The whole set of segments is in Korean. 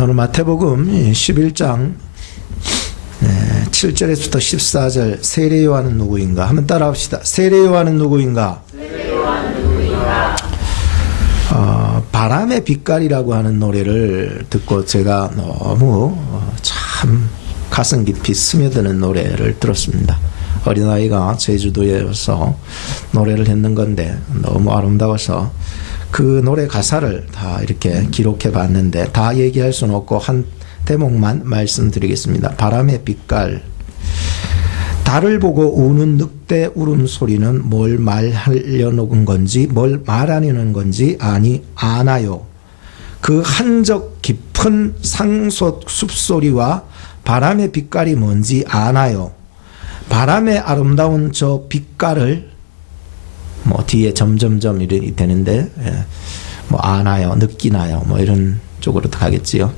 오늘 마태복음 11장 7절에서부터 14절 세례 요한은 누구인가 한번 따라합시다. 세례 요한은 누구인가? 바람의 빛깔이라고 하는 노래를 듣고 제가 너무 참 가슴 깊이 스며드는 노래를 들었습니다. 어린아이가 제주도에서 노래를 했는 건데 너무 아름다워서 그 노래 가사를 다 이렇게 기록해 봤는데 다 얘기할 수는 없고 한 대목만 말씀드리겠습니다. 바람의 빛깔. 달을 보고 우는 늑대 울음소리는 뭘 말하려는 건지 뭘 말하려는 건지 아나요. 그 한적 깊은 상속 숲소리와 바람의 빛깔이 뭔지 아나요. 바람의 아름다운 저 빛깔을 뒤에 점점점 이렇게 되는데 아나요, 느끼나요, 이런 쪽으로 가겠지요.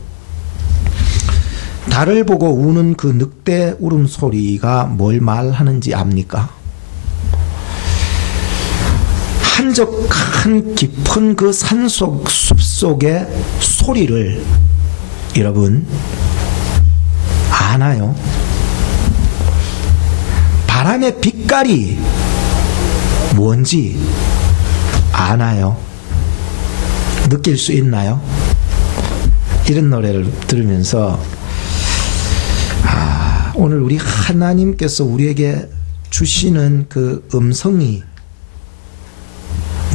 달을 보고 우는 그 늑대 울음소리가 뭘 말하는지 압니까? 한적한 깊은 그 산속 숲속의 소리를 여러분 아나요? 바람의 빛깔이 뭔지 아나요? 느낄 수 있나요? 이런 노래를 들으면서 오늘 우리 하나님께서 우리에게 주시는 그 음성이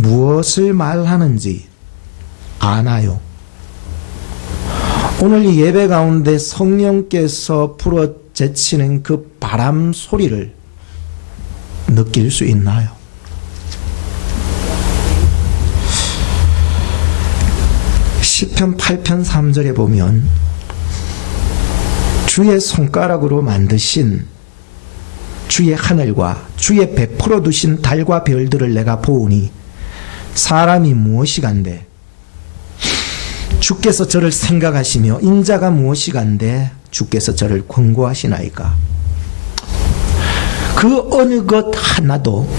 무엇을 말하는지 아나요? 오늘 이 예배 가운데 성령께서 불어 제치는 그 바람 소리를 느낄 수 있나요? 시편 8편 3절에 보면 주의 손가락으로 만드신 주의 하늘과 주의 베풀어 두신 달과 별들을 내가 보오니 사람이 무엇이간데 주께서 저를 생각하시며 인자가 무엇이간데 주께서 저를 권고하시나이까. 그 어느 것 하나도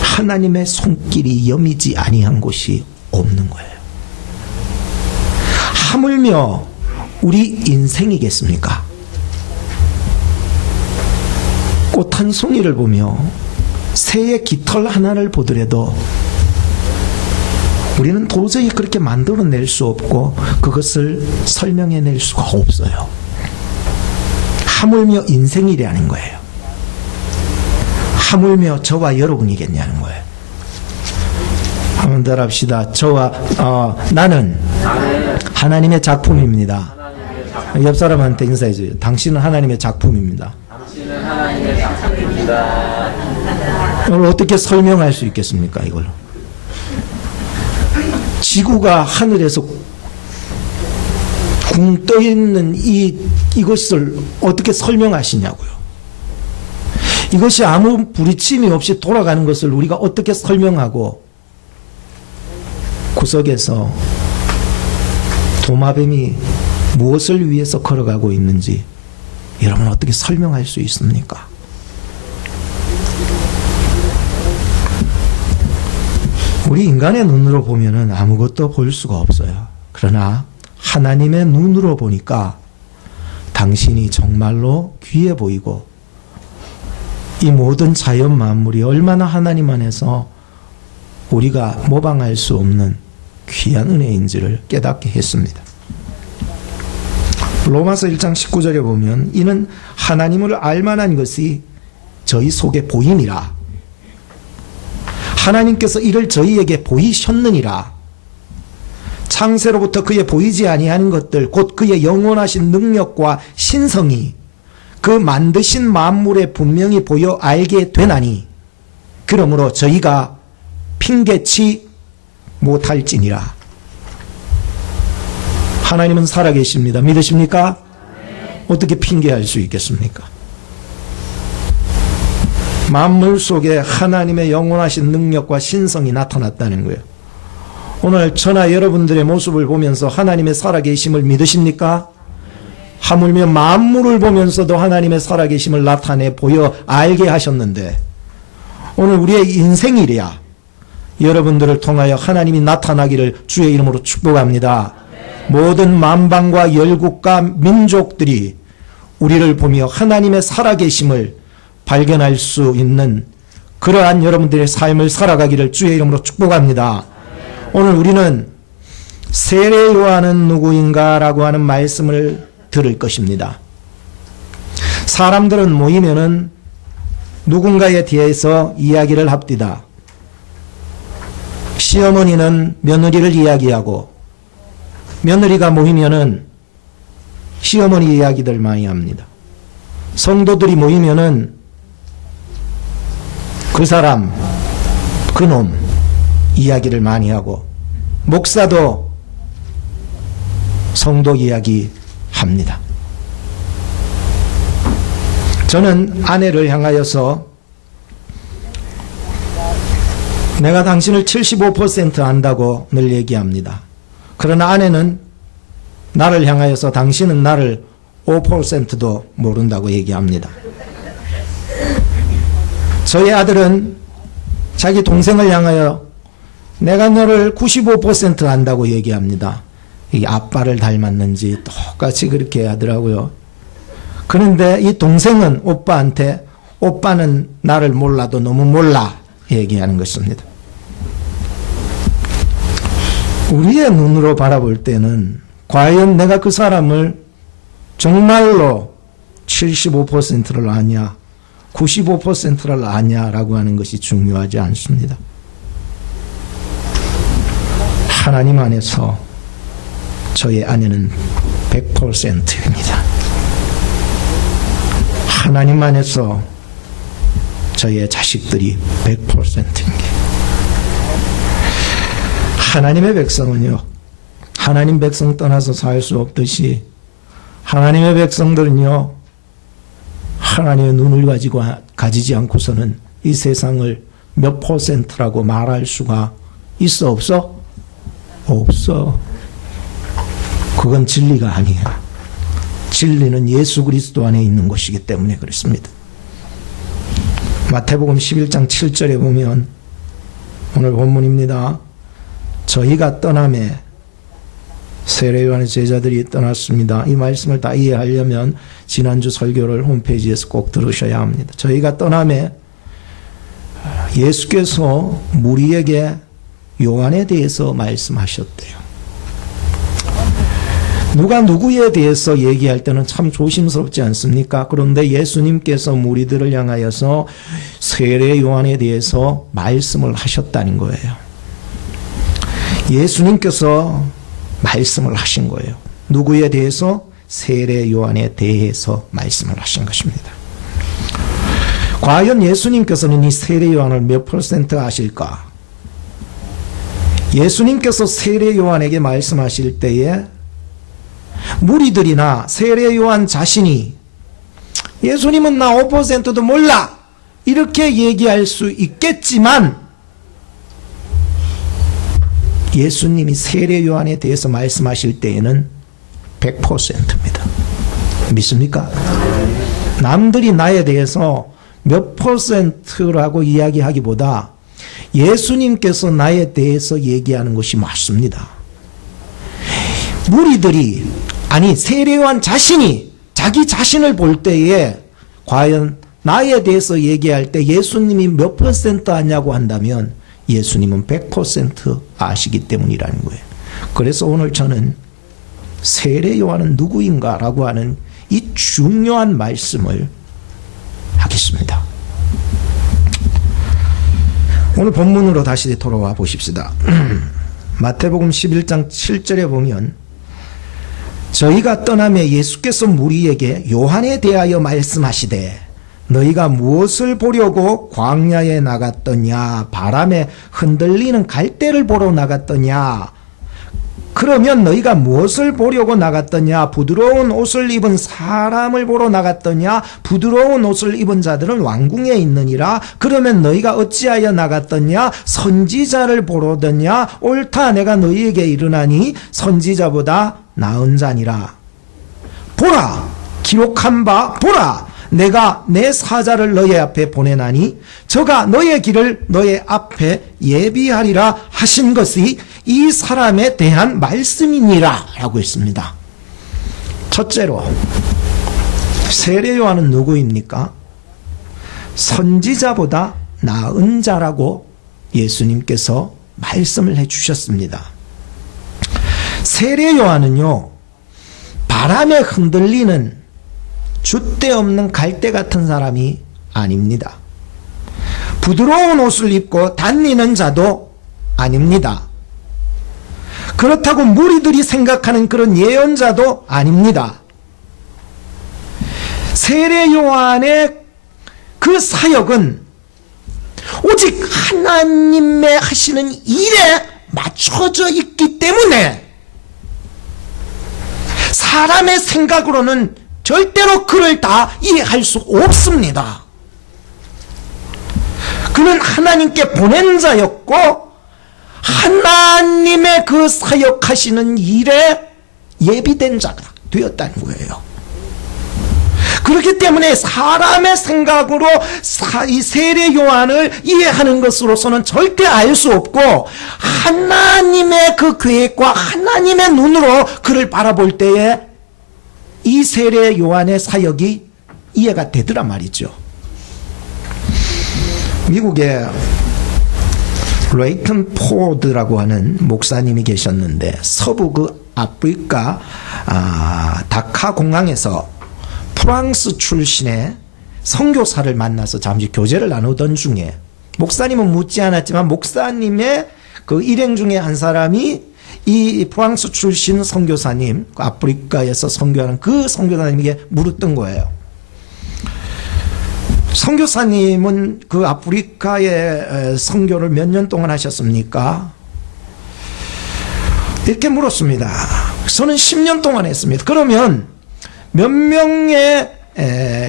하나님의 손길이 여미지 아니한 곳이 없는 거예요. 하물며 우리 인생이겠습니까? 꽃 한 송이를 보며 새의 깃털 하나를 보더라도 우리는 도저히 그렇게 만들어낼 수 없고 그것을 설명해낼 수가 없어요. 하물며 인생이라는 거예요. 하물며 저와 여러분이겠냐는 거예요. 한번 더 합시다. 나는 하나님의 작품입니다. 옆 사람한테 인사해줘요. 당신은 하나님의 작품입니다. 이걸 어떻게 설명할 수 있겠습니까? 이걸로 지구가 하늘에서 붕 떠있는 이것을 어떻게 설명하시냐고요. 이것이 아무 부딪힘이 없이 돌아가는 것을 우리가 어떻게 설명하고 구석에서 도마뱀이 무엇을 위해서 걸어가고 있는지 여러분 어떻게 설명할 수 있습니까? 우리 인간의 눈으로 보면은 아무것도 볼 수가 없어요. 그러나 하나님의 눈으로 보니까 당신이 정말로 귀해 보이고 이 모든 자연 만물이 얼마나 하나님 안에서 우리가 모방할 수 없는 귀한 은혜인지를 깨닫게 했습니다. 로마서 1장 19절에 보면 이는 하나님을 알만한 것이 저희 속에 보임이라. 하나님께서 이를 저희에게 보이셨느니라. 창세로부터 그의 보이지 아니하는 것들 곧 그의 영원하신 능력과 신성이 그 만드신 만물에 분명히 보여 알게 되나니 그러므로 저희가 핑계치 못할지니라. 하나님은 살아계십니다. 믿으십니까? 어떻게 핑계할 수 있겠습니까? 만물 속에 하나님의 영원하신 능력과 신성이 나타났다는 거예요. 오늘 저나 여러분들의 모습을 보면서 하나님의 살아계심을 믿으십니까? 하물며 만물을 보면서도 하나님의 살아계심을 나타내 보여 알게 하셨는데 오늘 우리의 인생이랴 여러분들을 통하여 하나님이 나타나기를 주의 이름으로 축복합니다. 모든 만방과 열국과 민족들이 우리를 보며 하나님의 살아계심을 발견할 수 있는 그러한 여러분들의 삶을 살아가기를 주의 이름으로 축복합니다. 오늘 우리는 세례 요한은 누구인가 라고 하는 말씀을 들을 것입니다. 사람들은 모이면은 누군가에 대해서 이야기를 합디다. 시어머니는 며느리를 이야기하고 며느리가 모이면은 시어머니 이야기들 많이 합니다. 성도들이 모이면은 그 사람, 그놈 이야기를 많이 하고 목사도 성도 이야기 합니다. 저는 아내를 향하여서 내가 당신을 75% 안다고 늘 얘기합니다. 그러나 아내는 나를 향하여서 당신은 나를 5%도 모른다고 얘기합니다. 저희 아들은 자기 동생을 향하여 내가 너를 95% 안다고 얘기합니다. 이 아빠를 닮았는지 똑같이 그렇게 하더라고요. 그런데 이 동생은 오빠한테 오빠는 나를 몰라도 너무 몰라 얘기하는 것입니다. 우리의 눈으로 바라볼 때는 과연 내가 그 사람을 정말로 75%를 아냐 95%를 아냐라고 하는 것이 중요하지 않습니다. 하나님 안에서 저의 아내는 100%입니다. 하나님 안에서 저의 자식들이 100%입니다. 하나님의 백성은요, 하나님 백성 떠나서 살 수 없듯이 하나님의 백성들은요, 하나님의 눈을 가지지 않고서는 이 세상을 몇 %라고 말할 수가 있어 없어? 없어. 그건 진리가 아니야. 진리는 예수 그리스도 안에 있는 것이기 때문에 그렇습니다. 마태복음 11장 7절에 보면 오늘 본문입니다. 저희가 떠남에 세례 요한의 제자들이 떠났습니다. 이 말씀을 다 이해하려면 지난주 설교를 홈페이지에서 꼭 들으셔야 합니다. 저희가 떠남에 예수께서 무리에게 요한에 대해서 말씀하셨대요. 누가 누구에 대해서 얘기할 때는 참 조심스럽지 않습니까? 그런데 예수님께서 무리들을 향하여서 세례 요한에 대해서 말씀을 하셨다는 거예요. 예수님께서 말씀을 하신 거예요. 누구에 대해서? 세례 요한에 대해서 말씀을 하신 것입니다. 과연 예수님께서는 이 세례 요한을 몇 % 아실까? 예수님께서 세례 요한에게 말씀하실 때에 무리들이나 세례 요한 자신이 예수님은 나 5%도 몰라 이렇게 얘기할 수 있겠지만 예수님이 세례 요한에 대해서 말씀하실 때에는 100%입니다. 믿습니까? 남들이 나에 대해서 몇 %라고 이야기하기보다 예수님께서 나에 대해서 얘기하는 것이 맞습니다. 무리들이 아니 세례 요한 자신이 자기 자신을 볼 때에 과연 나에 대해서 얘기할 때 예수님이 몇 % 아냐고 한다면 예수님은 100% 아시기 때문이라는 거예요. 그래서 오늘 저는 세례 요한은 누구인가 라고 하는 이 중요한 말씀을 하겠습니다. 오늘 본문으로 다시 돌아와 보십시다. 마태복음 11장 7절에 보면 저희가 떠나며 예수께서 무리에게 요한에 대하여 말씀하시되 너희가 무엇을 보려고 광야에 나갔더냐 바람에 흔들리는 갈대를 보러 나갔더냐 그러면 너희가 무엇을 보려고 나갔더냐 부드러운 옷을 입은 사람을 보러 나갔더냐 부드러운 옷을 입은 자들은 왕궁에 있느니라 그러면 너희가 어찌하여 나갔더냐 선지자를 보러더냐 옳다 내가 너희에게 이르나니 선지자보다 나은 자니라 보라 기록한 바 보라 내가 내 사자를 너희 앞에 보내나니 저가 너의 길을 너의 앞에 예비하리라 하신 것이 이 사람에 대한 말씀이니라 라고 했습니다. 첫째로 세례 요한은 누구입니까? 선지자보다 나은 자라고 예수님께서 말씀을 해주셨습니다. 세례 요한은요, 바람에 흔들리는 줏대 없는 갈대 같은 사람이 아닙니다. 부드러운 옷을 입고 다니는 자도 아닙니다. 그렇다고 무리들이 생각하는 그런 예언자도 아닙니다. 세례 요한의 그 사역은 오직 하나님의 하시는 일에 맞춰져 있기 때문에 사람의 생각으로는 절대로 그를 다 이해할 수 없습니다. 그는 하나님께 보낸 자였고 하나님의 그 사역하시는 일에 예비된 자가 되었다는 거예요. 그렇기 때문에 사람의 생각으로 이 세례 요한을 이해하는 것으로서는 절대 알 수 없고 하나님의 그 계획과 하나님의 눈으로 그를 바라볼 때에 이 세례 요한의 사역이 이해가 되더란 말이죠. 미국에 레이튼 포드라고 하는 목사님이 계셨는데 서부 그 아프리카 다카 공항에서 프랑스 출신의 선교사를 만나서 잠시 교제를 나누던 중에 목사님은 묻지 않았지만 목사님의 그 일행 중에 한 사람이 이 프랑스 출신 선교사님, 아프리카에서 선교하는 그 선교사님에게 물었던 거예요. 선교사님은 그 아프리카의 선교를 몇 년 동안 하셨습니까? 이렇게 물었습니다. 저는 10년 동안 했습니다. 그러면 몇 명의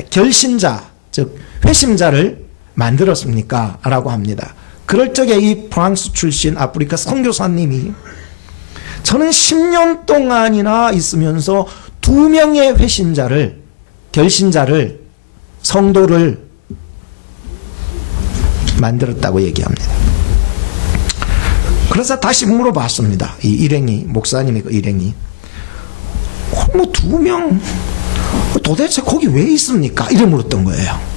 결신자, 즉 회심자를 만들었습니까? 라고 합니다. 그럴 적에 이 프랑스 출신 아프리카 선교사님이 저는 10년 동안이나 있으면서 2명의 회심자를, 결신자를, 성도를 만들었다고 얘기합니다. 그래서 다시 물어봤습니다. 이 일행이, 목사님의 그 일행이. 뭐 2명? 도대체 거기 왜 있습니까? 이래 물었던 거예요.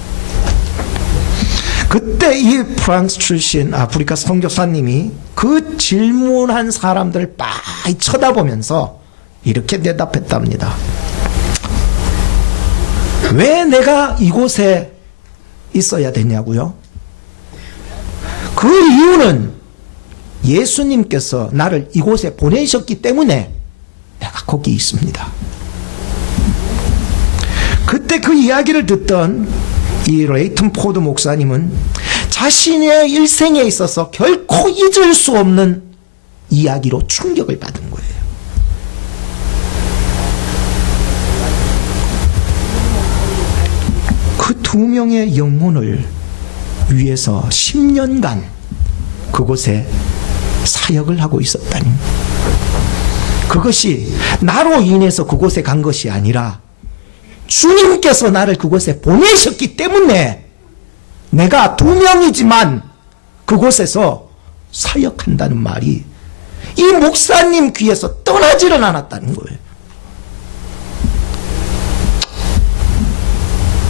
그때 이 프랑스 출신 아프리카 선교사님이 그 질문한 사람들을 빤히 쳐다보면서 이렇게 대답했답니다. 왜 내가 이곳에 있어야 되냐고요? 그 이유는 예수님께서 나를 이곳에 보내셨기 때문에 내가 거기 있습니다. 그때 그 이야기를 듣던 이 레이튼 포드 목사님은 자신의 일생에 있어서 결코 잊을 수 없는 이야기로 충격을 받은 거예요. 그 2명의 영혼을 위해서 10년간 그곳에 사역을 하고 있었다니. 그것이 나로 인해서 그곳에 간 것이 아니라 주님께서 나를 그곳에 보내셨기 때문에 내가 2명이지만 그곳에서 사역한다는 말이 이 목사님 귀에서 떠나지를 않았다는 거예요.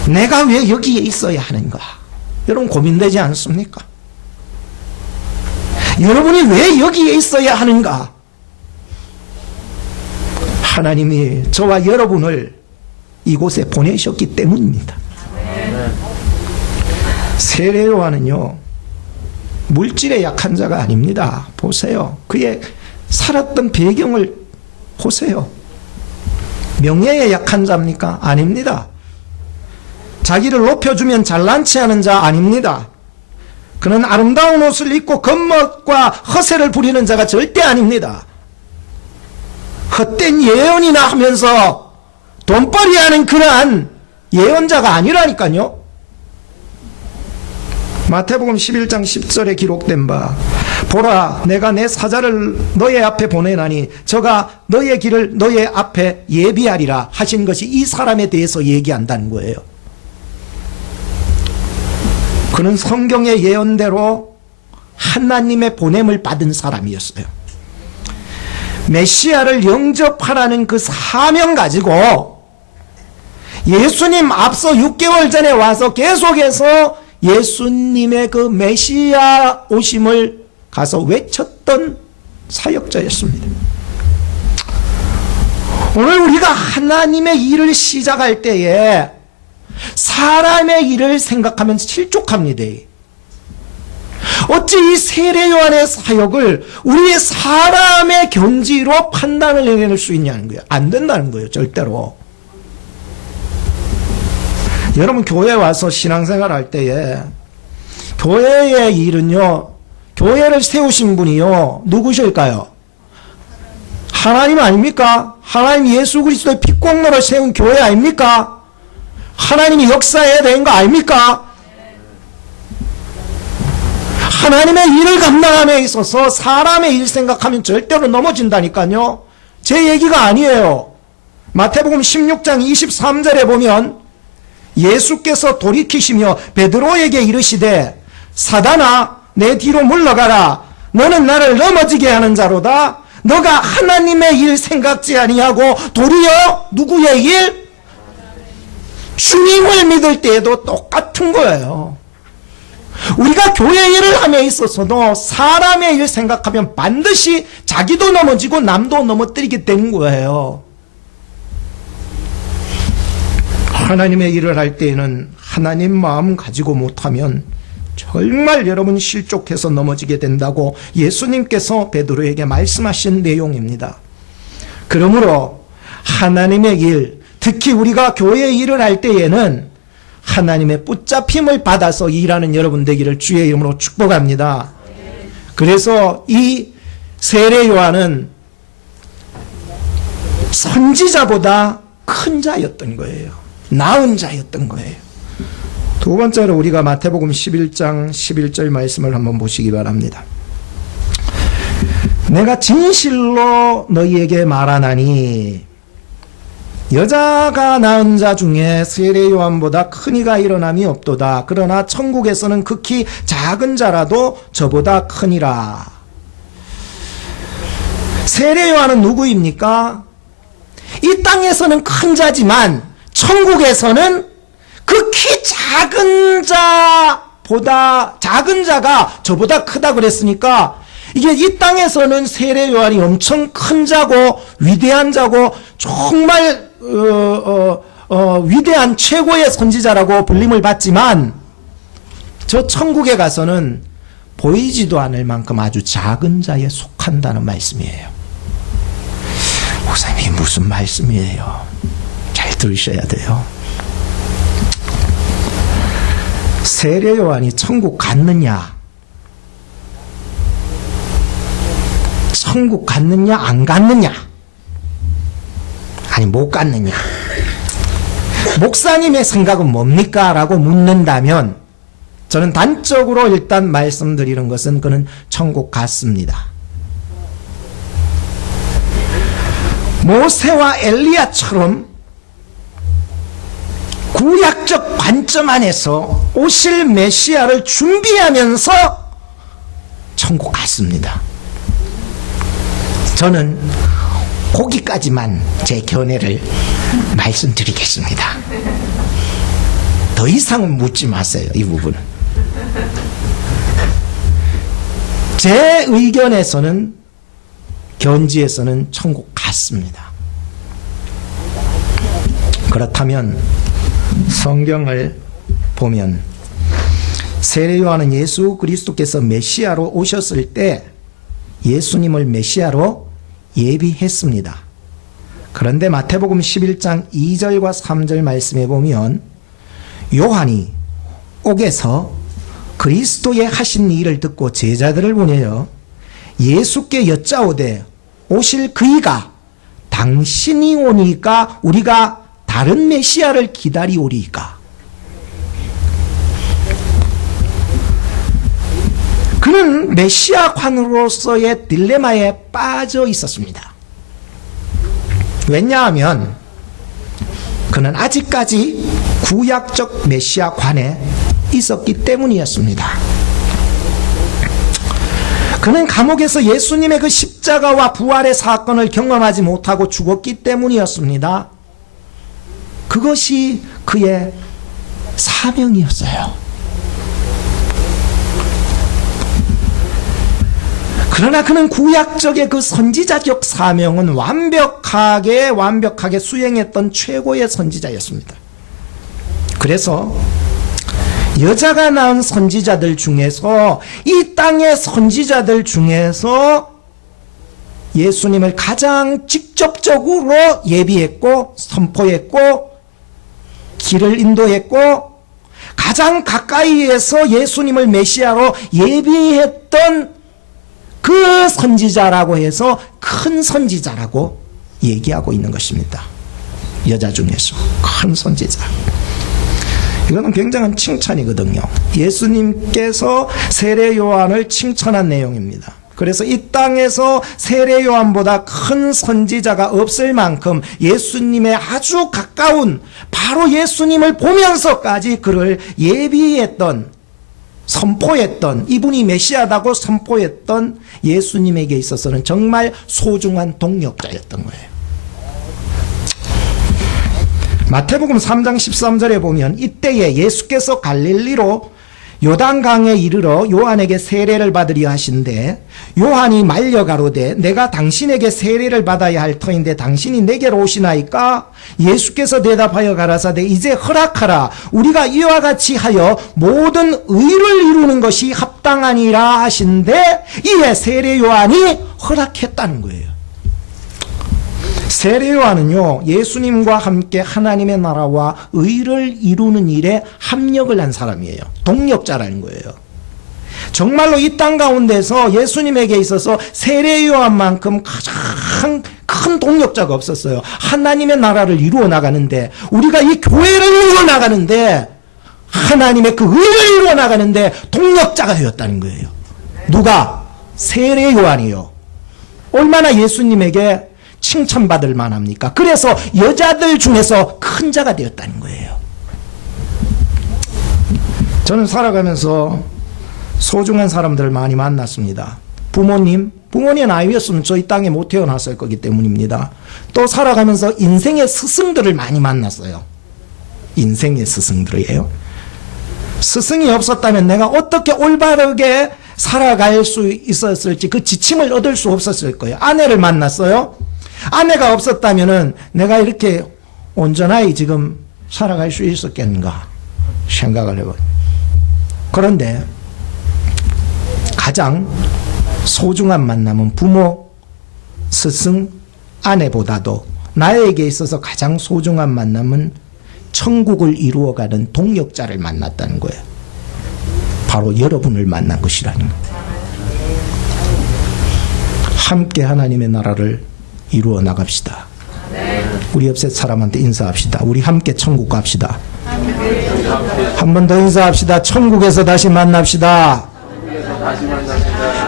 내가 왜 여기에 있어야 하는가? 여러분 고민되지 않습니까? 여러분이 왜 여기에 있어야 하는가? 하나님이 저와 여러분을 이곳에 보내셨기 때문입니다. 세례 요한은요, 물질에 약한 자가 아닙니다. 보세요. 그의 살았던 배경을 보세요. 명예에 약한 자입니까? 아닙니다. 자기를 높여주면 잘난 체 하는 자 아닙니다. 그는 아름다운 옷을 입고 겉멋과 허세를 부리는 자가 절대 아닙니다. 헛된 예언이나 하면서 돈벌이하는 그러한 예언자가 아니라니까요. 마태복음 11장 10절에 기록된 바 보라 내가 내 사자를 너의 앞에 보내나니 저가 너의 길을 너의 앞에 예비하리라 하신 것이 이 사람에 대해서 얘기한다는 거예요. 그는 성경의 예언대로 하나님의 보냄을 받은 사람이었어요. 메시아를 영접하라는 그 사명 가지고 예수님 앞서 6개월 전에 와서 계속해서 예수님의 그 메시아 오심을 가서 외쳤던 사역자였습니다. 오늘 우리가 하나님의 일을 시작할 때에 사람의 일을 생각하면 실족합니다. 어찌 이 세례 요한의 사역을 우리의 사람의 견지로 판단을 해낼 수 있냐는 거예요. 안 된다는 거예요, 절대로. 여러분, 교회 와서 신앙생활 할 때에 교회의 일은요, 교회를 세우신 분이요, 누구실까요? 하나님 아닙니까? 하나님 예수 그리스도의 피공로를 세운 교회 아닙니까? 하나님이 역사해야 되는 거 아닙니까? 하나님의 일을 감당함에 있어서 사람의 일 생각하면 절대로 넘어진다니까요. 제 얘기가 아니에요. 마태복음 16장 23절에 보면 예수께서 돌이키시며 베드로에게 이르시되 사단아 내 뒤로 물러가라. 너는 나를 넘어지게 하는 자로다. 너가 하나님의 일 생각지 아니하고 도리어 누구의 일? 주님을 믿을 때에도 똑같은 거예요. 우리가 교회 일을 함에 있어서도 사람의 일 생각하면 반드시 자기도 넘어지고 남도 넘어뜨리게 되는 거예요. 하나님의 일을 할 때에는 하나님 마음 가지고 못하면 정말 여러분 실족해서 넘어지게 된다고 예수님께서 베드로에게 말씀하신 내용입니다. 그러므로 하나님의 일, 특히 우리가 교회 일을 할 때에는 하나님의 붙잡힘을 받아서 일하는 여러분 되기를 주의 이름으로 축복합니다. 그래서 이 세례 요한은 선지자보다 큰 자였던 거예요. 나은 자였던 거예요. 두 번째로 우리가 마태복음 11장 11절 말씀을 한번 보시기 바랍니다. 내가 진실로 너희에게 말하나니 여자가 낳은 자 중에 세례 요한보다 큰 이가 일어남이 없도다. 그러나 천국에서는 극히 작은 자라도 저보다 크니라. 세례 요한은 누구입니까? 이 땅에서는 큰 자지만 천국에서는 극히 작은 자보다, 작은 자가 저보다 크다 그랬으니까 이게 이 땅에서는 세례 요한이 엄청 큰 자고 위대한 자고 정말 위대한 최고의 선지자라고 불림을 받지만 저 천국에 가서는 보이지도 않을 만큼 아주 작은 자에 속한다는 말씀이에요. 목사님이 무슨 말씀이에요? 잘 들으셔야 돼요. 세례 요한이 천국 갔느냐? 천국 갔느냐 안 갔느냐? 아니 못 갔느냐? 목사님의 생각은 뭡니까? 라고 묻는다면 저는 단적으로 일단 말씀드리는 것은 그는 천국 갔습니다. 모세와 엘리야처럼 구약적 관점 안에서 오실 메시아를 준비하면서 천국 갔습니다. 저는 거기까지만 제 견해를 말씀드리겠습니다. 더 이상은 묻지 마세요. 이 부분은 제 의견에서는, 견지에서는 천국 갔습니다. 그렇다면 성경을 보면 세례 요한은 예수 그리스도께서 메시아로 오셨을 때 예수님을 메시아로 예비했습니다. 그런데 마태복음 11장 2절과 3절 말씀에 보면 요한이 옥에서 그리스도의 하신 일을 듣고 제자들을 보내어 예수께 여짜오되 오실 그이가 당신이 오니까 우리가 다른 메시아를 기다리오리이까? 그는 메시아관으로서의 딜레마에 빠져 있었습니다. 왜냐하면 그는 아직까지 구약적 메시아관에 있었기 때문이었습니다. 그는 감옥에서 예수님의 그 십자가와 부활의 사건을 경험하지 못하고 죽었기 때문이었습니다. 그것이 그의 사명이었어요. 그러나 그는 구약적의 그 선지자적 사명은 완벽하게 수행했던 최고의 선지자였습니다. 그래서 여자가 낳은 선지자들 중에서, 이 땅의 선지자들 중에서 예수님을 가장 직접적으로 예비했고 선포했고 길을 인도했고 가장 가까이에서 예수님을 메시아로 예비했던 그 선지자라고 해서 큰 선지자라고 얘기하고 있는 것입니다. 여자 중에서 큰 선지자. 이거는 굉장한 칭찬이거든요. 예수님께서 세례 요한을 칭찬한 내용입니다. 그래서 이 땅에서 세례 요한보다 큰 선지자가 없을 만큼 예수님의 아주 가까운, 바로 예수님을 보면서까지 그를 예비했던, 선포했던, 이분이 메시아다고 선포했던 예수님에게 있어서는 정말 소중한 동력자였던 거예요. 마태복음 3장 13절에 보면 이때에 예수께서 갈릴리로 요단강에 이르러 요한에게 세례를 받으려 하신대 요한이 말려 가로되 내가 당신에게 세례를 받아야 할 터인데 당신이 내게로 오시나이까? 예수께서 대답하여 가라사대 이제 허락하라. 우리가 이와 같이 하여 모든 의를 이루는 것이 합당하니라 하신대 이에 세례 요한이 허락했다는 거예요. 세례 요한은요, 예수님과 함께 하나님의 나라와 의를 이루는 일에 합력을 한 사람이에요. 동력자라는 거예요. 정말로 이 땅 가운데서 예수님에게 있어서 세례 요한만큼 가장 큰 동력자가 없었어요. 하나님의 나라를 이루어 나가는데, 우리가 이 교회를 이루어 나가는데, 하나님의 그 의를 이루어 나가는데 동력자가 되었다는 거예요. 누가? 세례 요한이요. 얼마나 예수님에게 칭찬받을 만합니까? 그래서 여자들 중에서 큰 자가 되었다는 거예요. 저는 살아가면서 소중한 사람들을 많이 만났습니다. 부모님 아니었으면 저 이 땅에 못 태어났을 거기 때문입니다. 또 살아가면서 인생의 스승들을 많이 만났어요. 인생의 스승들이에요. 스승이 없었다면 내가 어떻게 올바르게 살아갈 수 있었을지 그 지침을 얻을 수 없었을 거예요. 아내를 만났어요. 아내가 없었다면은 내가 이렇게 온전하게 지금 살아갈 수 있었겠는가 생각을 해봐요. 그런데 가장 소중한 만남은 부모, 스승, 아내보다도 나에게 있어서 가장 소중한 만남은 천국을 이루어가는 동력자를 만났다는 거예요. 바로 여러분을 만난 것이라는 거예요. 함께 하나님의 나라를 이루어 나갑시다. 우리 옆에 사람한테 인사합시다. 우리 함께 천국 갑시다. 한 번 더 인사합시다. 천국에서 다시 만납시다.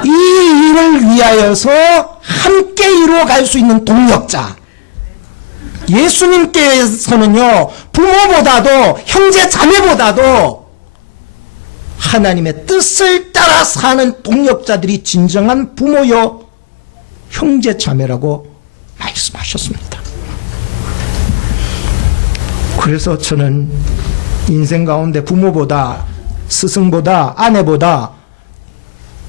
이 일을 위하여서 함께 이루어 갈 수 있는 동력자. 예수님께서는요, 부모보다도 형제 자매보다도 하나님의 뜻을 따라 사는 동력자들이 진정한 부모요 형제 자매라고 말씀하셨습니다. 그래서 저는 인생 가운데 부모보다, 스승보다, 아내보다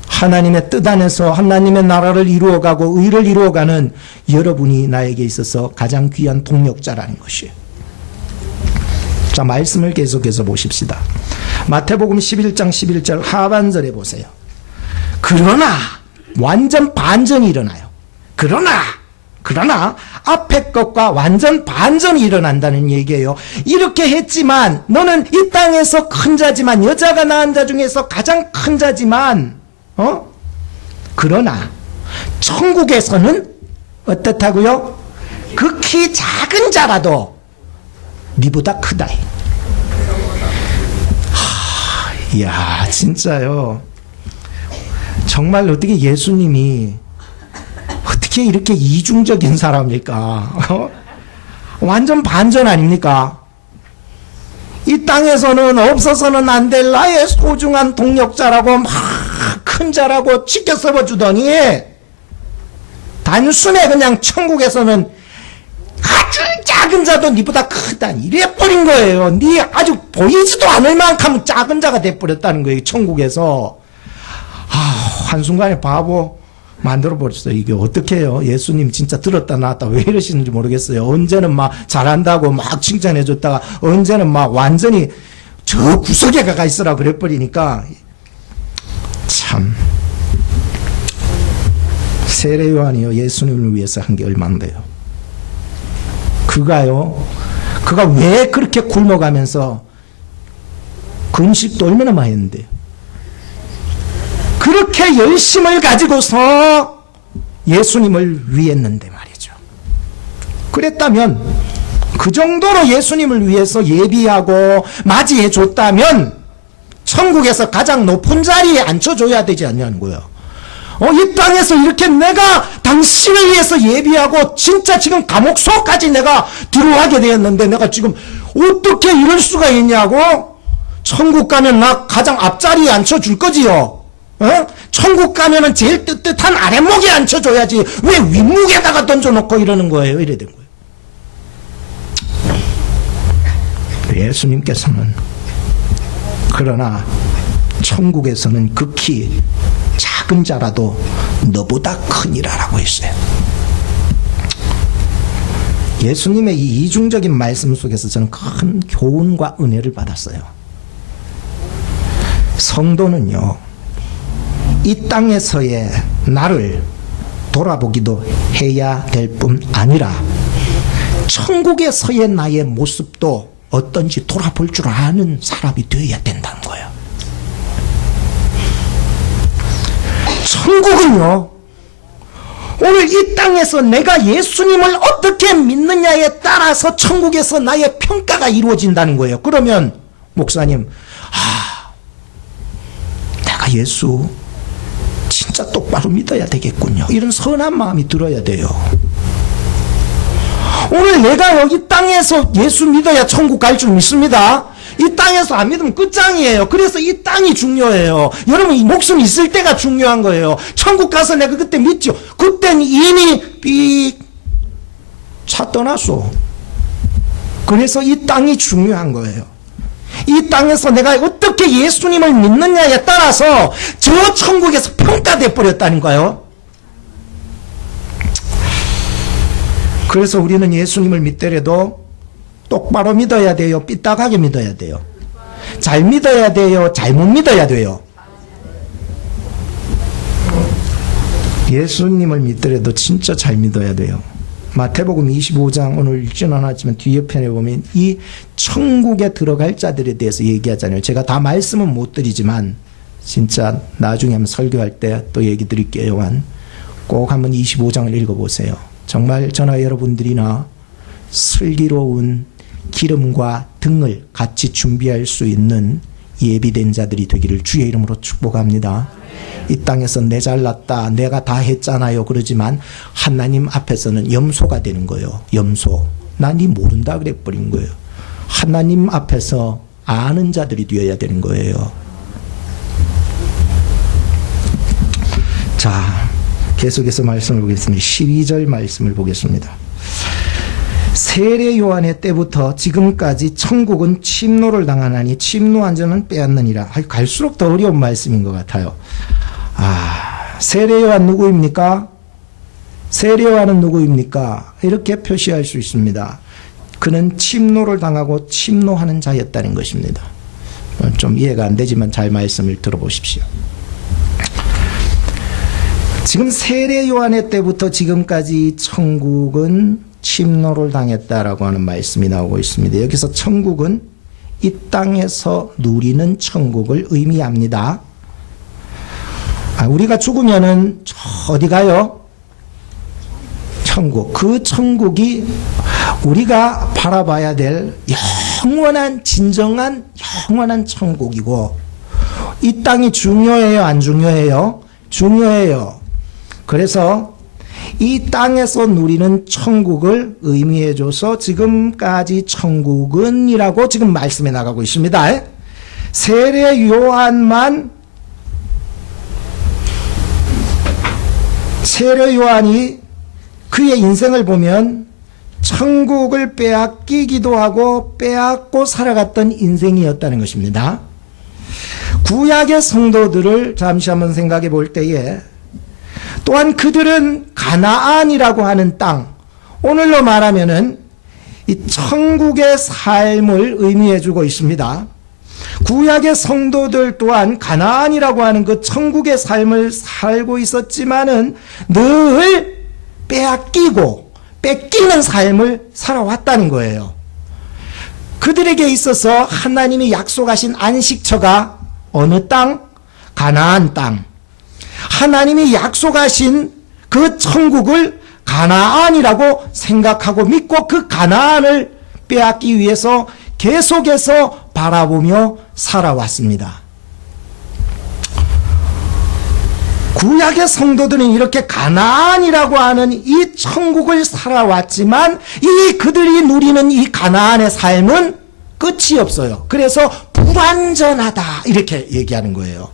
하나님의 뜻 안에서 하나님의 나라를 이루어가고 의를 이루어가는 여러분이 나에게 있어서 가장 귀한 동력자라는 것이에요. 자, 말씀을 계속해서 보십시다. 마태복음 11장 11절 하반절에 보세요. 그러나 완전 반전이 일어나요. 그러나 앞에 것과 완전 반전이 일어난다는 얘기예요. 이렇게 했지만 너는 이 땅에서 큰 자지만, 여자가 낳은 자 중에서 가장 큰 자지만, 그러나 천국에서는 어떻다고요? 극히 작은 자라도 니보다 크다. 이야, 진짜요. 정말 어떻게 예수님이 어떻게 이렇게 이중적인 사람입니까? 완전 반전 아닙니까? 이 땅에서는 없어서는 안 될 나의 소중한 동력자라고 막 큰 자라고 지켜 세워주더니 단숨에 그냥 천국에서는 아주 작은 자도 니보다 크다 이래 버린 거예요. 니 아주 보이지도 않을 만큼 작은 자가 돼버렸다는 거예요. 천국에서. 한순간에 바보 만들어 버렸어요. 이게 어떻게 해요? 예수님 진짜 들었다 놨다 왜 이러시는지 모르겠어요. 언제는 막 잘한다고 막 칭찬해 줬다가 언제는 막 완전히 저 구석에 가 있으라 그래 버리니까 참. 세례 요한이요 예수님을 위해서 한 게 얼마인데요. 그가 왜 그렇게 굶어가면서 금식도 얼마나 많이 했는데요. 그렇게 열심을 가지고서 예수님을 위했는데 말이죠. 그랬다면 그 정도로 예수님을 위해서 예비하고 맞이해 줬다면 천국에서 가장 높은 자리에 앉혀줘야 되지 않냐는 거예요. 이 땅에서 이렇게 내가 당신을 위해서 예비하고 진짜 지금 감옥 속까지 내가 들어가게 되었는데 내가 지금 어떻게 이럴 수가 있냐고? 천국 가면 나 가장 앞자리에 앉혀줄 거지요. 천국 가면은 제일 뜨뜻한 아랫목에 앉혀줘야지 왜 윗목에다가 던져놓고 이러는 거예요. 이래 된 거예요. 예수님께서는 그러나 천국에서는 극히 작은 자라도 너보다 크니라라고 했어요. 예수님의 이 이중적인 말씀 속에서 저는 큰 교훈과 은혜를 받았어요. 성도는요, 이 땅에서의 나를 돌아보기도 해야 될 뿐 아니라 천국에서의 나의 모습도 어떤지 돌아볼 줄 아는 사람이 되어야 된다는 거예요. 천국은요, 오늘 이 땅에서 내가 예수님을 어떻게 믿느냐에 따라서 천국에서 나의 평가가 이루어진다는 거예요. 그러면 목사님, 내가 예수 진짜 똑바로 믿어야 되겠군요. 이런 선한 마음이 들어야 돼요. 오늘 내가 여기 땅에서 예수 믿어야 천국 갈 줄 믿습니다. 이 땅에서 안 믿으면 끝장이에요. 그래서 이 땅이 중요해요. 여러분, 이 목숨 있을 때가 중요한 거예요. 천국 가서 내가 그때 믿죠. 그때는 이미 차 떠났어. 그래서 이 땅이 중요한 거예요. 이 땅에서 내가 어떻게 예수님을 믿느냐에 따라서 저 천국에서 평가돼 버렸다는 거예요. 그래서 우리는 예수님을 믿더라도 똑바로 믿어야 돼요? 삐딱하게 믿어야 돼요? 잘 믿어야 돼요? 잘못 믿어야 돼요? 예수님을 믿더라도 진짜 잘 믿어야 돼요. 마태복음 25장 오늘 읽지는 않았지만 뒤에 편에 보면 이 천국에 들어갈 자들에 대해서 얘기하잖아요. 제가 다 말씀은 못 드리지만 진짜 나중에 한번 설교할 때 또 얘기 드릴게요. 꼭 한번 25장을 읽어보세요. 정말 저나 여러분들이나 슬기로운 기름과 등을 같이 준비할 수 있는 예비된 자들이 되기를 주의 이름으로 축복합니다. 이 땅에서 내 잘났다, 내가 다 했잖아요 그러지만 하나님 앞에서는 염소가 되는 거예요. 염소. 나 니 모른다 그래 버린 거예요. 하나님 앞에서 아는 자들이 되어야 되는 거예요. 자, 계속해서 말씀을 보겠습니다. 12절 말씀을 보겠습니다. 세례 요한의 때부터 지금까지 천국은 침노를 당하나니 침노한 자는 빼앗느니라. 갈수록 더 어려운 말씀인 것 같아요. 세례 요한 누구입니까? 세례 요한은 누구입니까? 이렇게 표시할 수 있습니다. 그는 침노를 당하고 침노하는 자였다는 것입니다. 좀 이해가 안 되지만 잘 말씀을 들어보십시오. 지금 세례 요한의 때부터 지금까지 천국은 침노를 당했다라고 하는 말씀이 나오고 있습니다. 여기서 천국은 이 땅에서 누리는 천국을 의미합니다. 우리가 죽으면은 어디 가요? 천국. 그 천국이 우리가 바라봐야 될 영원한 진정한 영원한 천국이고, 이 땅이 중요해요? 안 중요해요? 중요해요. 그래서 이 땅에서 누리는 천국을 의미해줘서 지금까지 천국은이라고 지금 말씀해 나가고 있습니다. 세례 요한이 그의 인생을 보면 천국을 빼앗기기도 하고 빼앗고 살아갔던 인생이었다는 것입니다. 구약의 성도들을 잠시 한번 생각해 볼 때에 또한 그들은 가나안이라고 하는 땅, 오늘로 말하면은 이 천국의 삶을 의미해 주고 있습니다. 구약의 성도들 또한 가나안이라고 하는 그 천국의 삶을 살고 있었지만은 늘 빼앗기고 뺏기는 삶을 살아왔다는 거예요. 그들에게 있어서 하나님이 약속하신 안식처가 어느 땅? 가나안 땅. 하나님이 약속하신 그 천국을 가나안이라고 생각하고 믿고 그 가나안을 빼앗기 위해서 계속해서 바라보며 살아왔습니다. 구약의 성도들은 이렇게 가나안이라고 하는 이 천국을 살아왔지만 이 그들이 누리는 이 가나안의 삶은 끝이 없어요. 그래서 불완전하다 이렇게 얘기하는 거예요.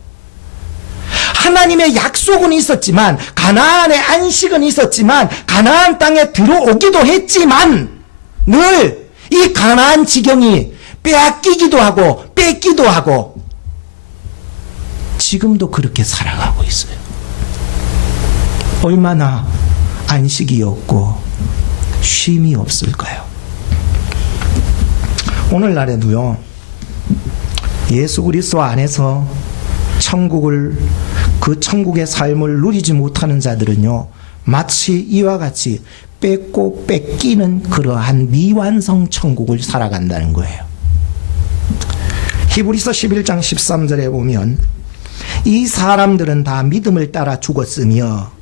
하나님의 약속은 있었지만, 가나안의 안식은 있었지만, 가나안 땅에 들어오기도 했지만 늘 이 가나안 지경이 빼앗기기도 하고 뺏기도 하고 지금도 그렇게 살아가고 있어요. 얼마나 안식이 없고 쉼이 없을까요? 오늘날에도요, 예수 그리스도 안에서 그 천국의 삶을 누리지 못하는 자들은요, 마치 이와 같이 뺏고 뺏기는 그러한 미완성 천국을 살아간다는 거예요. 히브리서 11장 13절에 보면 이 사람들은 다 믿음을 따라 죽었으며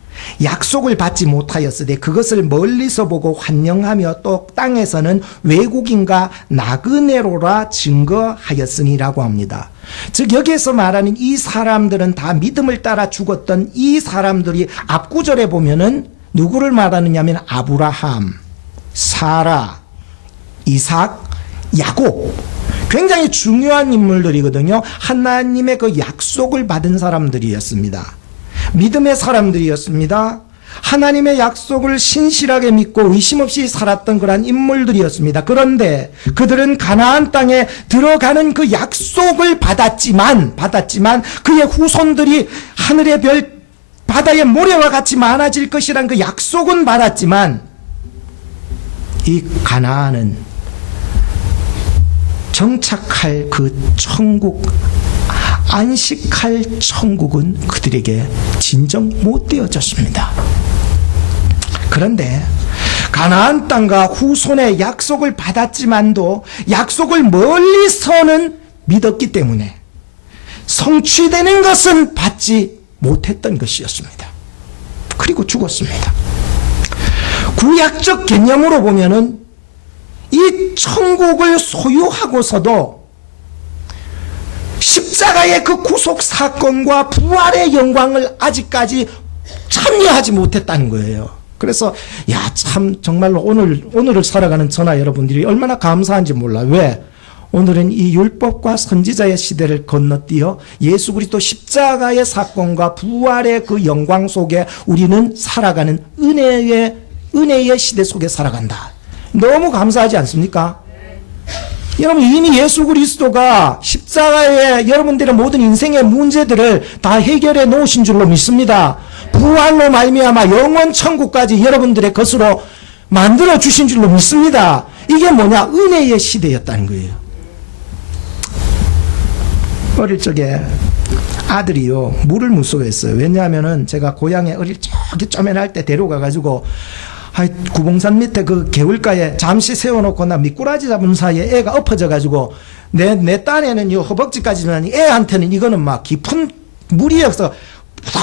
약속을 받지 못하였으되 그것을 멀리서 보고 환영하며 또 땅에서는 외국인과 나그네로라 증거하였으니라고 합니다. 즉 여기에서 말하는 이 사람들은 다 믿음을 따라 죽었던 이 사람들이 앞구절에 보면은 누구를 말하느냐면 아브라함, 사라, 이삭, 야곱, 굉장히 중요한 인물들이거든요. 하나님의 그 약속을 받은 사람들이었습니다. 믿음의 사람들이었습니다. 하나님의 약속을 신실하게 믿고 의심 없이 살았던 그러한 인물들이었습니다. 그런데 그들은 가나안 땅에 들어가는 그 약속을 받았지만 그의 후손들이 하늘의 별 바다의 모래와 같이 많아질 것이란 그 약속은 받았지만 이 가나안은 정착할 그 천국, 안식할 천국은 그들에게 진정 못 되어졌습니다. 그런데 가나안 땅과 후손의 약속을 받았지만도 약속을 멀리서는 믿었기 때문에 성취되는 것은 받지 못했던 것이었습니다. 그리고 죽었습니다. 구약적 개념으로 보면은 이 천국을 소유하고서도 십자가의 그 구속 사건과 부활의 영광을 아직까지 참여하지 못했다는 거예요. 그래서 참 정말로 오늘을 살아가는 저나 여러분들이 얼마나 감사한지 몰라. 왜? 오늘은 이 율법과 선지자의 시대를 건너뛰어 예수 그리스도 십자가의 사건과 부활의 그 영광 속에 우리는 살아가는 은혜의 시대 속에 살아간다. 너무 감사하지 않습니까? 여러분, 이미 예수 그리스도가 십자가에 여러분들의 모든 인생의 문제들을 다 해결해 놓으신 줄로 믿습니다. 부활로 말미암아 영원 천국까지 여러분들의 것으로 만들어 주신 줄로 믿습니다. 이게 뭐냐? 은혜의 시대였다는 거예요. 어릴 적에 아들이요, 물을 무서워했어요. 왜냐하면은 제가 고향에 어릴 저기 쪼맨할 때 데려가가지고 구봉산 밑에 그 개울가에 잠시 세워놓고 나 미꾸라지 잡은 사이에 애가 엎어져가지고 내 딴에는 허벅지까지는 애한테는 이거는 막 깊은 물이어서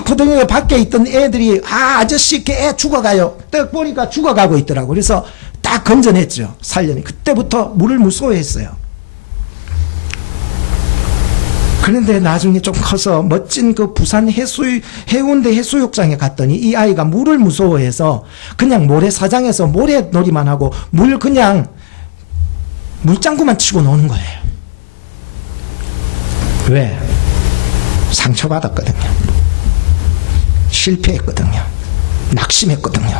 포동이가 밖에 있던 애들이 아저씨 이렇게 애 죽어가요. 딱 보니까 죽어가고 있더라고. 그래서 딱 건져냈죠. 살려니. 그때부터 물을 무서워했어요. 그런데 나중에 좀 커서 멋진 그 부산 해운대 해수욕장에 갔더니 이 아이가 물을 무서워해서 그냥 모래사장에서 모래놀이만 하고 그냥 물장구만 치고 노는 거예요. 왜? 상처받았거든요. 실패했거든요. 낙심했거든요.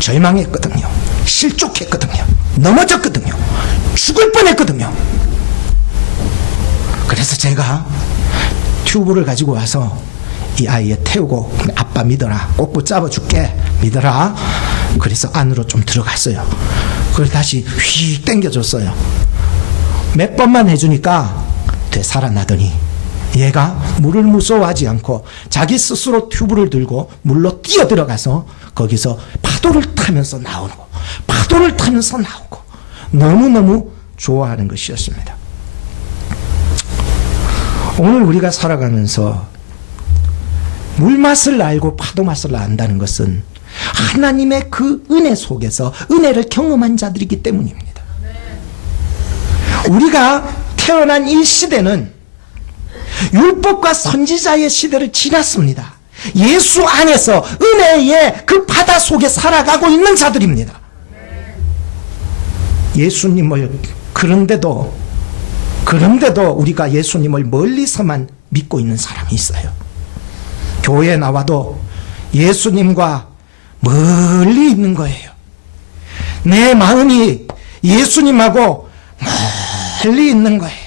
절망했거든요. 실족했거든요. 넘어졌거든요. 죽을 뻔했거든요. 그래서 제가 튜브를 가지고 와서 이 아이에 태우고 아빠 믿어라. 꼭 붙잡아줄게. 믿어라. 그래서 안으로 좀 들어갔어요. 그걸 다시 휙 당겨줬어요. 몇 번만 해주니까 되살아나더니 얘가 물을 무서워하지 않고 자기 스스로 튜브를 들고 물로 뛰어들어가서 거기서 파도를 타면서 나오고 파도를 타면서 나오고 너무너무 좋아하는 것이었습니다. 오늘 우리가 살아가면서 물맛을 알고 파도맛을 안다는 것은 하나님의 그 은혜 속에서 은혜를 경험한 자들이기 때문입니다. 우리가 태어난 이 시대는 율법과 선지자의 시대를 지났습니다. 예수 안에서 은혜의 그 바다 속에 살아가고 있는 자들입니다. 예수님을 그런데도 우리가 예수님을 멀리서만 믿고 있는 사람이 있어요. 교회에 나와도 예수님과 멀리 있는 거예요. 내 마음이 예수님하고 멀리 있는 거예요.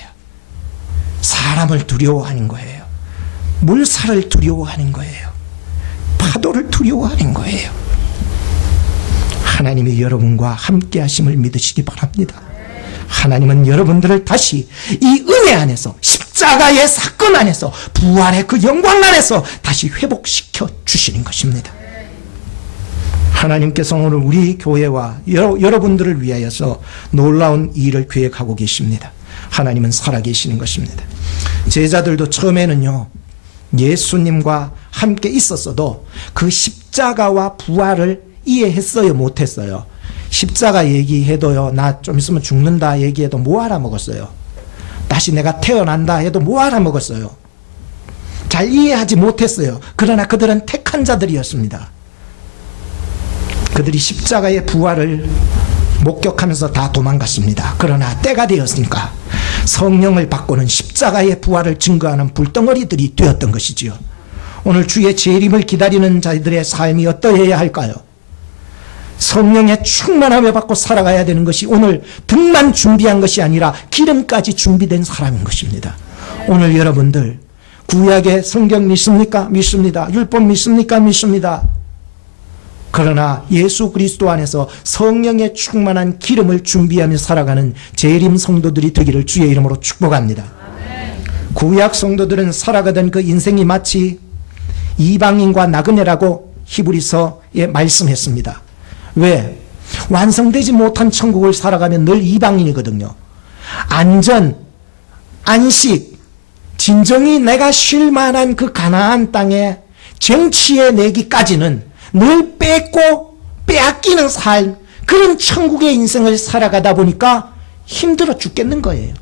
사람을 두려워하는 거예요. 물살을 두려워하는 거예요. 파도를 두려워하는 거예요. 하나님이 여러분과 함께 하심을 믿으시기 바랍니다. 하나님은 여러분들을 다시 이 은혜 안에서 십자가의 사건 안에서 부활의 그 영광 안에서 다시 회복시켜 주시는 것입니다. 하나님께서 오늘 우리 교회와 여러분들을 위하여서 놀라운 일을 계획하고 계십니다. 하나님은 살아계시는 것입니다. 제자들도 처음에는요 예수님과 함께 있었어도 그 십자가와 부활을 이해했어요 못했어요? 십자가 얘기해도요 나 좀 있으면 죽는다 얘기해도 뭐 알아먹었어요? 다시 내가 태어난다 해도 뭐 알아먹었어요? 잘 이해하지 못했어요. 그러나 그들은 택한 자들이었습니다. 그들이 십자가의 부활을 목격하면서 다 도망갔습니다. 그러나 때가 되었으니까 성령을 받고는 십자가의 부활을 증거하는 불덩어리들이 되었던 것이지요. 오늘 주의 재림을 기다리는 자들의 삶이 어떠해야 할까요? 성령의 충만함을 받고 살아가야 되는 것이 오늘 등만 준비한 것이 아니라 기름까지 준비된 사람인 것입니다. 오늘 여러분들 구약의 성경 믿습니까? 믿습니다. 율법 믿습니까? 믿습니다. 그러나 예수 그리스도 안에서 성령의 충만한 기름을 준비하며 살아가는 재림 성도들이 되기를 주의 이름으로 축복합니다. 구약 성도들은 살아가던 그 인생이 마치 이방인과 나그네라고 히브리서에 말씀했습니다. 왜? 완성되지 못한 천국을 살아가면 늘 이방인이거든요. 안전, 안식, 진정이 내가 쉴 만한 그 가나안 땅에 정치에 내기까지는 늘 뺏고 빼앗기는 삶, 그런 천국의 인생을 살아가다 보니까 힘들어 죽겠는 거예요.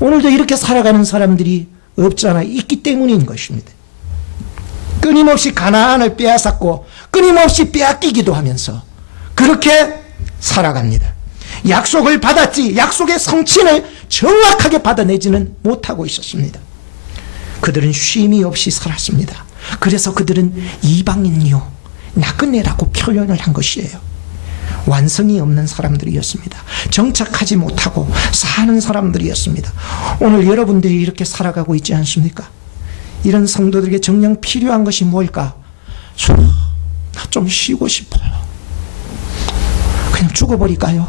오늘도 이렇게 살아가는 사람들이 없잖아 있기 때문인 것입니다. 끊임없이 가나안을 빼앗았고 끊임없이 빼앗기기도 하면서 그렇게 살아갑니다. 약속을 받았지 약속의 성취를 정확하게 받아내지는 못하고 있었습니다. 그들은 쉼이 없이 살았습니다. 그래서 그들은 이방인이요 나그네라고 표현을 한 것이에요. 완성이 없는 사람들이었습니다. 정착하지 못하고 사는 사람들이었습니다. 오늘 여러분들이 이렇게 살아가고 있지 않습니까? 이런 성도들에게 정녕 필요한 것이 뭘까? 나 좀 쉬고 싶어요. 그냥 죽어버릴까요?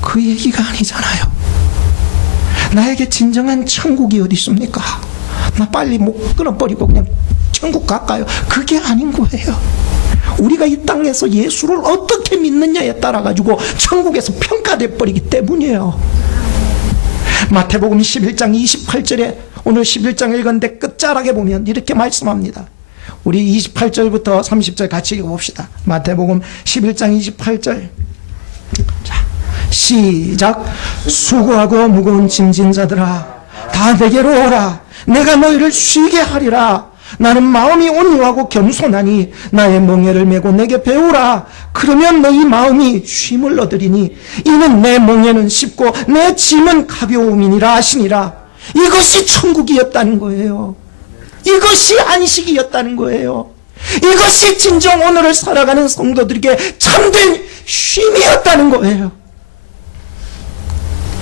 그 얘기가 아니잖아요. 나에게 진정한 천국이 어디 있습니까? 나 빨리 목 끊어버리고 그냥 천국 갈까요? 그게 아닌 거예요. 우리가 이 땅에서 예수를 어떻게 믿느냐에 따라 가지고 천국에서 평가돼 버리기 때문이에요. 마태복음 11장 28절에 오늘 11장 읽었는데 끝자락에 보면 이렇게 말씀합니다. 우리 28절부터 30절 같이 읽어봅시다. 마태복음 11장 28절. 자, 시작. 수고하고 무거운 짐진 자들아 다 다 내게로 오라. 내가 너희를 쉬게 하리라. 나는 마음이 온유하고 겸손하니 나의 멍에를 메고 내게 배우라. 그러면 너희 마음이 쉼을 얻으리니 이는 내 멍에는 쉽고 내 짐은 가벼움이니라 하시니라. 이것이 천국이었다는 거예요. 이것이 안식이었다는 거예요. 이것이 진정 오늘을 살아가는 성도들에게 참된 쉼이었다는 거예요.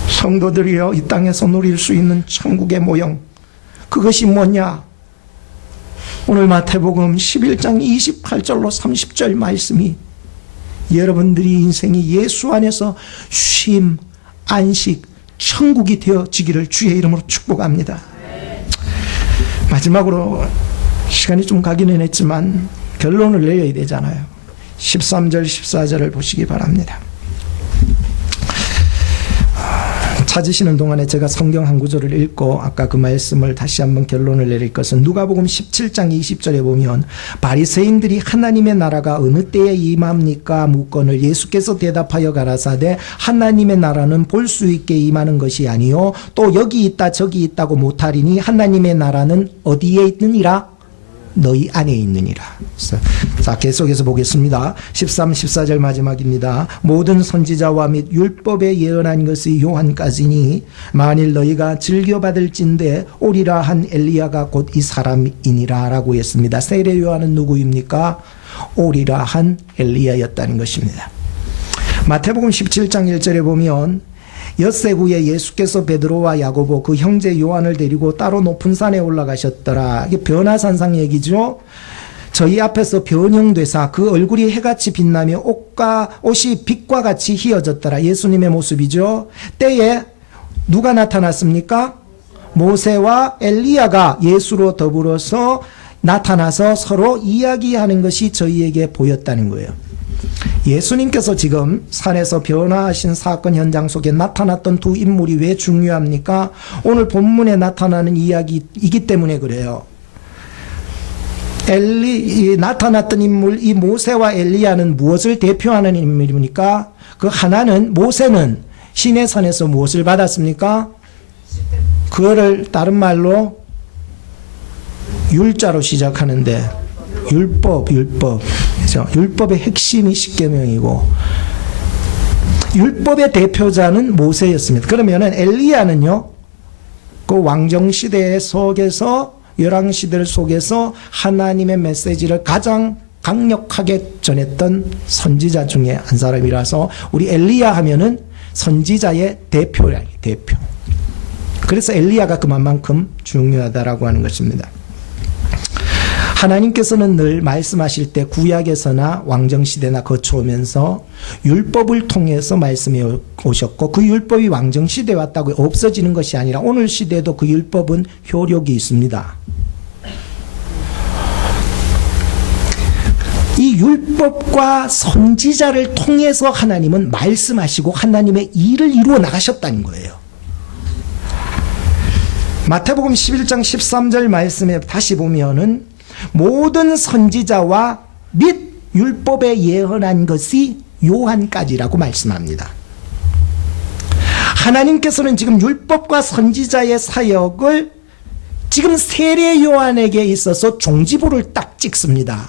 성도들이여, 이 땅에서 누릴 수 있는 천국의 모형, 그것이 뭐냐? 오늘 마태복음 11장 28절로 30절 말씀이 여러분들이 인생이 예수 안에서 쉼, 안식, 천국이 되어지기를 주의 이름으로 축복합니다. 마지막으로 시간이 좀 가기는 했지만 결론을 내려야 되잖아요. 13절 14절을 보시기 바랍니다. 찾으시는 동안에 제가 성경 한 구절을 읽고 아까 그 말씀을 다시 한번 결론을 내릴 것은, 누가복음 17장 20절에 보면 바리새인들이 하나님의 나라가 어느 때에 임합니까 묻건을 예수께서 대답하여 가라사대 하나님의 나라는 볼 수 있게 임하는 것이 아니요 또 여기 있다 저기 있다고 못하리니 하나님의 나라는 어디에 있느니라? 너희 안에 있느니라. 자, 계속해서 보겠습니다. 13, 14절 마지막입니다. 모든 선지자와 및 율법에 예언한 것이 요한까지니 만일 너희가 즐겨받을진대 오리라 한 엘리야가 곧 이 사람이니라 라고 했습니다. 세례 요한은 누구입니까? 오리라 한 엘리야였다는 것입니다. 마태복음 17장 1절에 보면 엿새 후에 예수께서 베드로와 야고보 그 형제 요한을 데리고 따로 높은 산에 올라가셨더라. 이게 변화산상 얘기죠. 저희 앞에서 변형되사 그 얼굴이 해같이 빛나며 옷이 빛과 같이 희어졌더라. 예수님의 모습이죠. 때에 누가 나타났습니까? 모세와 엘리야가 예수로 더불어서 나타나서 서로 이야기하는 것이 저희에게 보였다는 거예요. 예수님께서 지금 산에서 변화하신 사건 현장 속에 나타났던 두 인물이 왜 중요합니까? 오늘 본문에 나타나는 이야기이기 때문에 그래요. 나타났던 인물, 이 모세와 엘리야는 무엇을 대표하는 인물입니까? 그 하나는, 모세는 시내산에서 무엇을 받았습니까? 그거를 다른 말로 율자로 시작하는데 율법. 그렇죠? 율법의 핵심이 십계명이고 율법의 대표자는 모세였습니다. 그러면은 엘리야는요, 그 왕정시대 속에서, 열왕시대 속에서 하나님의 메시지를 가장 강력하게 전했던 선지자 중에 한 사람이라서 우리 엘리야 하면은 선지자의 대표. 그래서 엘리야가 그만큼 중요하다라고 하는 것입니다. 하나님께서는 늘 말씀하실 때 구약에서나 왕정시대나 거쳐오면서 율법을 통해서 말씀해 오셨고, 그 율법이 왕정시대에 왔다고 없어지는 것이 아니라 오늘 시대에도 그 율법은 효력이 있습니다. 이 율법과 선지자를 통해서 하나님은 말씀하시고 하나님의 일을 이루어 나가셨다는 거예요. 마태복음 11장 13절 말씀에 다시 보면은 모든 선지자와 및 율법에 예언한 것이 요한까지라고 말씀합니다. 하나님께서는 지금 율법과 선지자의 사역을 지금 세례 요한에게 있어서 종지부를 딱 찍습니다.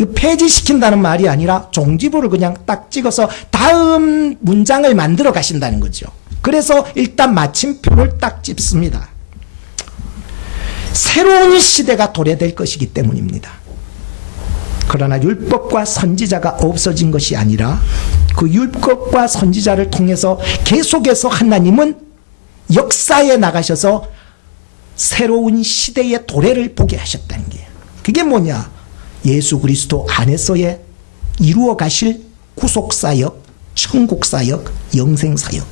이거 폐지시킨다는 말이 아니라 종지부를 그냥 딱 찍어서 다음 문장을 만들어 가신다는 거죠. 그래서 일단 마침표를 딱 찝습니다. 새로운 시대가 도래될 것이기 때문입니다. 그러나 율법과 선지자가 없어진 것이 아니라 그 율법과 선지자를 통해서 계속해서 하나님은 역사에 나가셔서 새로운 시대의 도래를 보게 하셨다는 거예요. 그게 뭐냐? 예수 그리스도 안에서의 이루어 가실 구속사역, 천국사역, 영생사역.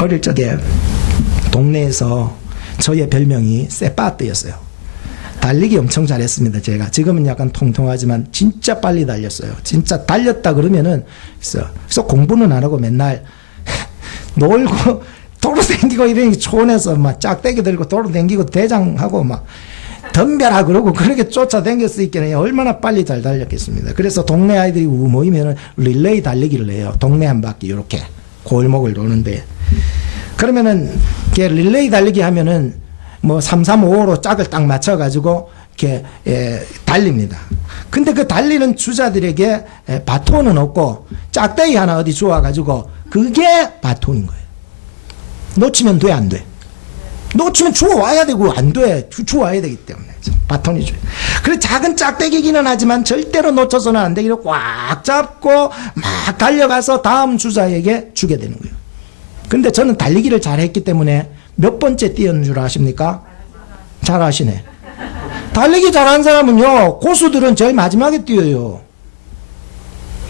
어릴 적에 동네에서 저의 별명이 세빠뜨였어요. 달리기 엄청 잘했습니다. 제가 지금은 약간 통통하지만 진짜 빨리 달렸어요. 진짜 달렸다 그러면은 그래서 공부는 안 하고 맨날 놀고 도로 댕기고 이러니 촌에서 막 짝대기 들고 도로 댕기고 대장하고 막 덤벼라 그러고 그렇게 쫓아다녔으니까 얼마나 빨리 잘 달렸겠습니다. 그래서 동네 아이들이 모이면은 릴레이 달리기를 해요. 동네 한 바퀴 이렇게 골목을 도는데 그러면은 이렇게 릴레이 달리기 하면은 뭐 3-3-5-5로 짝을 딱 맞춰가지고 이렇게 달립니다. 근데 그 달리는 주자들에게 바톤은 없고 짝대기 하나 어디 주워가지고 그게 바톤인 거예요. 놓치면 돼, 안 돼? 놓치면 주워와야 되고 안 돼. 주워와야 되기 때문에 바톤이 줘요. 그래서 작은 짝대기기는 하지만 절대로 놓쳐서는 안 되기를 꽉 잡고 막 달려가서 다음 주자에게 주게 되는 거예요. 근데 저는 달리기를 잘했기 때문에 몇 번째 뛰었는 줄 아십니까? 잘 아시네. 달리기 잘하는 사람은요, 고수들은 제일 마지막에 뛰어요.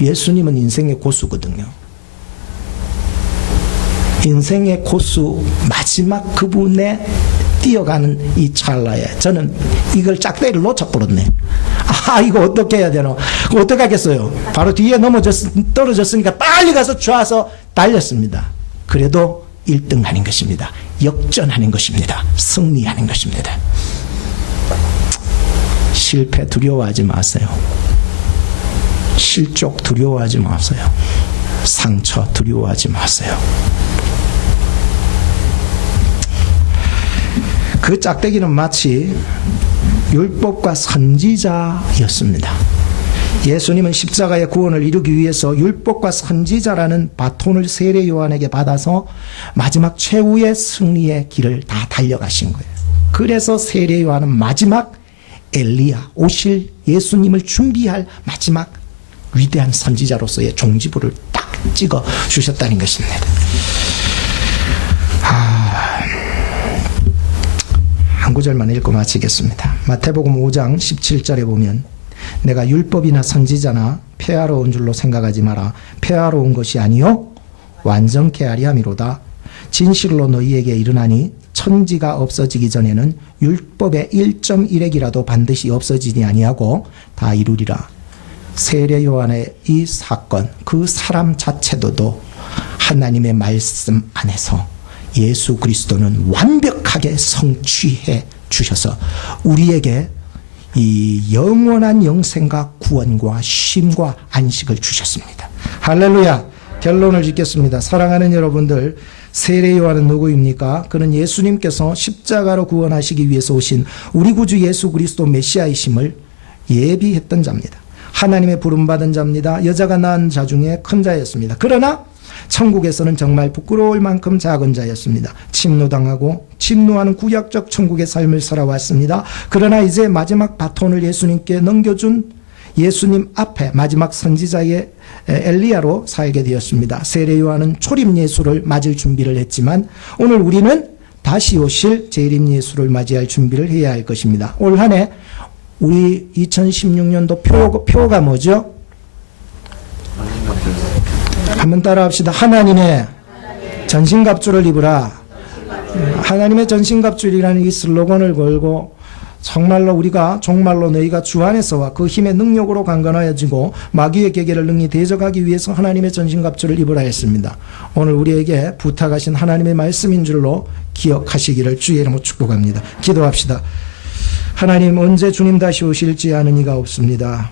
예수님은 인생의 고수거든요. 인생의 고수 마지막 그분의 뛰어가는 이 찰나에 저는 이걸 짝대기를 놓쳐버렸네. 아, 이거 어떻게 해야 되노? 어떻게 하겠어요? 바로 뒤에 떨어졌으니까 빨리 가서 좌서 달렸습니다. 그래도 1등하는 것입니다. 역전하는 것입니다. 승리하는 것입니다. 실패 두려워하지 마세요. 실족 두려워하지 마세요. 상처 두려워하지 마세요. 그 짝대기는 마치 율법과 선지자였습니다. 예수님은 십자가의 구원을 이루기 위해서 율법과 선지자라는 바톤을 세례 요한에게 받아서 마지막 최후의 승리의 길을 다 달려가신 거예요. 그래서 세례 요한은 마지막 엘리야, 오실 예수님을 준비할 마지막 위대한 선지자로서의 종지부를 딱 찍어 주셨다는 것입니다. 한 구절만 읽고 마치겠습니다. 마태복음 5장 17절에 보면 내가 율법이나 선지자나 폐하러 온 줄로 생각하지 마라. 폐하러 온 것이 아니요 완전케 하리 함이로다. 진실로 너희에게 이르나니 천지가 없어지기 전에는 율법의 1.1핵이라도 반드시 없어지지 아니하고 다 이루리라. 세례 요한의 이 사건, 그 사람 자체도 하나님의 말씀 안에서 예수 그리스도는 완벽하게 성취해 주셔서 우리에게 이 영원한 영생과 구원과 쉼과 안식을 주셨습니다. 할렐루야. 결론을 짓겠습니다. 사랑하는 여러분들, 세례 요한은 누구입니까? 그는 예수님께서 십자가로 구원하시기 위해서 오신 우리 구주 예수 그리스도 메시아이심을 예비했던 자입니다. 하나님의 부름받은 자입니다. 여자가 낳은 자 중에 큰 자였습니다. 그러나 천국에서는 정말 부끄러울 만큼 작은 자였습니다. 침노당하고 침노하는 구약적 천국의 삶을 살아왔습니다. 그러나 이제 마지막 바톤을 예수님께 넘겨준 예수님 앞에 마지막 선지자의 엘리야로 살게 되었습니다. 세례 요한은 초림 예수를 맞을 준비를 했지만 오늘 우리는 다시 오실 재림 예수를 맞이할 준비를 해야 할 것입니다. 올 한 해 우리 2016년도 표가 뭐죠? 한번 따라 합시다. 하나님의 전신갑주를 입으라. 하나님의 전신갑주이라는 이 슬로건을 걸고 정말로 우리가 정말로 너희가 주 안에서와 그 힘의 능력으로 강건하여지고 마귀의 계계를 능히 대적하기 위해서 하나님의 전신갑주를 입으라 했습니다. 오늘 우리에게 부탁하신 하나님의 말씀인 줄로 기억하시기를 주의 이름으로 축복합니다. 기도합시다. 하나님, 언제 주님 다시 오실지 아는 이가 없습니다.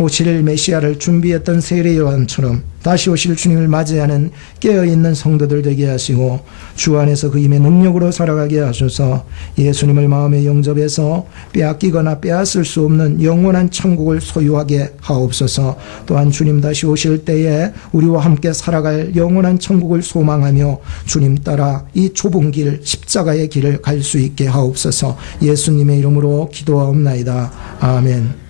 오실 메시아를 준비했던 세례 요한처럼 다시 오실 주님을 맞이하는 깨어있는 성도들 되게 하시고 주 안에서 그 힘의 능력으로 살아가게 하셔서 예수님을 마음에 영접해서 빼앗기거나 빼앗을 수 없는 영원한 천국을 소유하게 하옵소서. 또한 주님 다시 오실 때에 우리와 함께 살아갈 영원한 천국을 소망하며 주님 따라 이 좁은 길, 십자가의 길을 갈 수 있게 하옵소서. 예수님의 이름으로 기도하옵나이다. 아멘.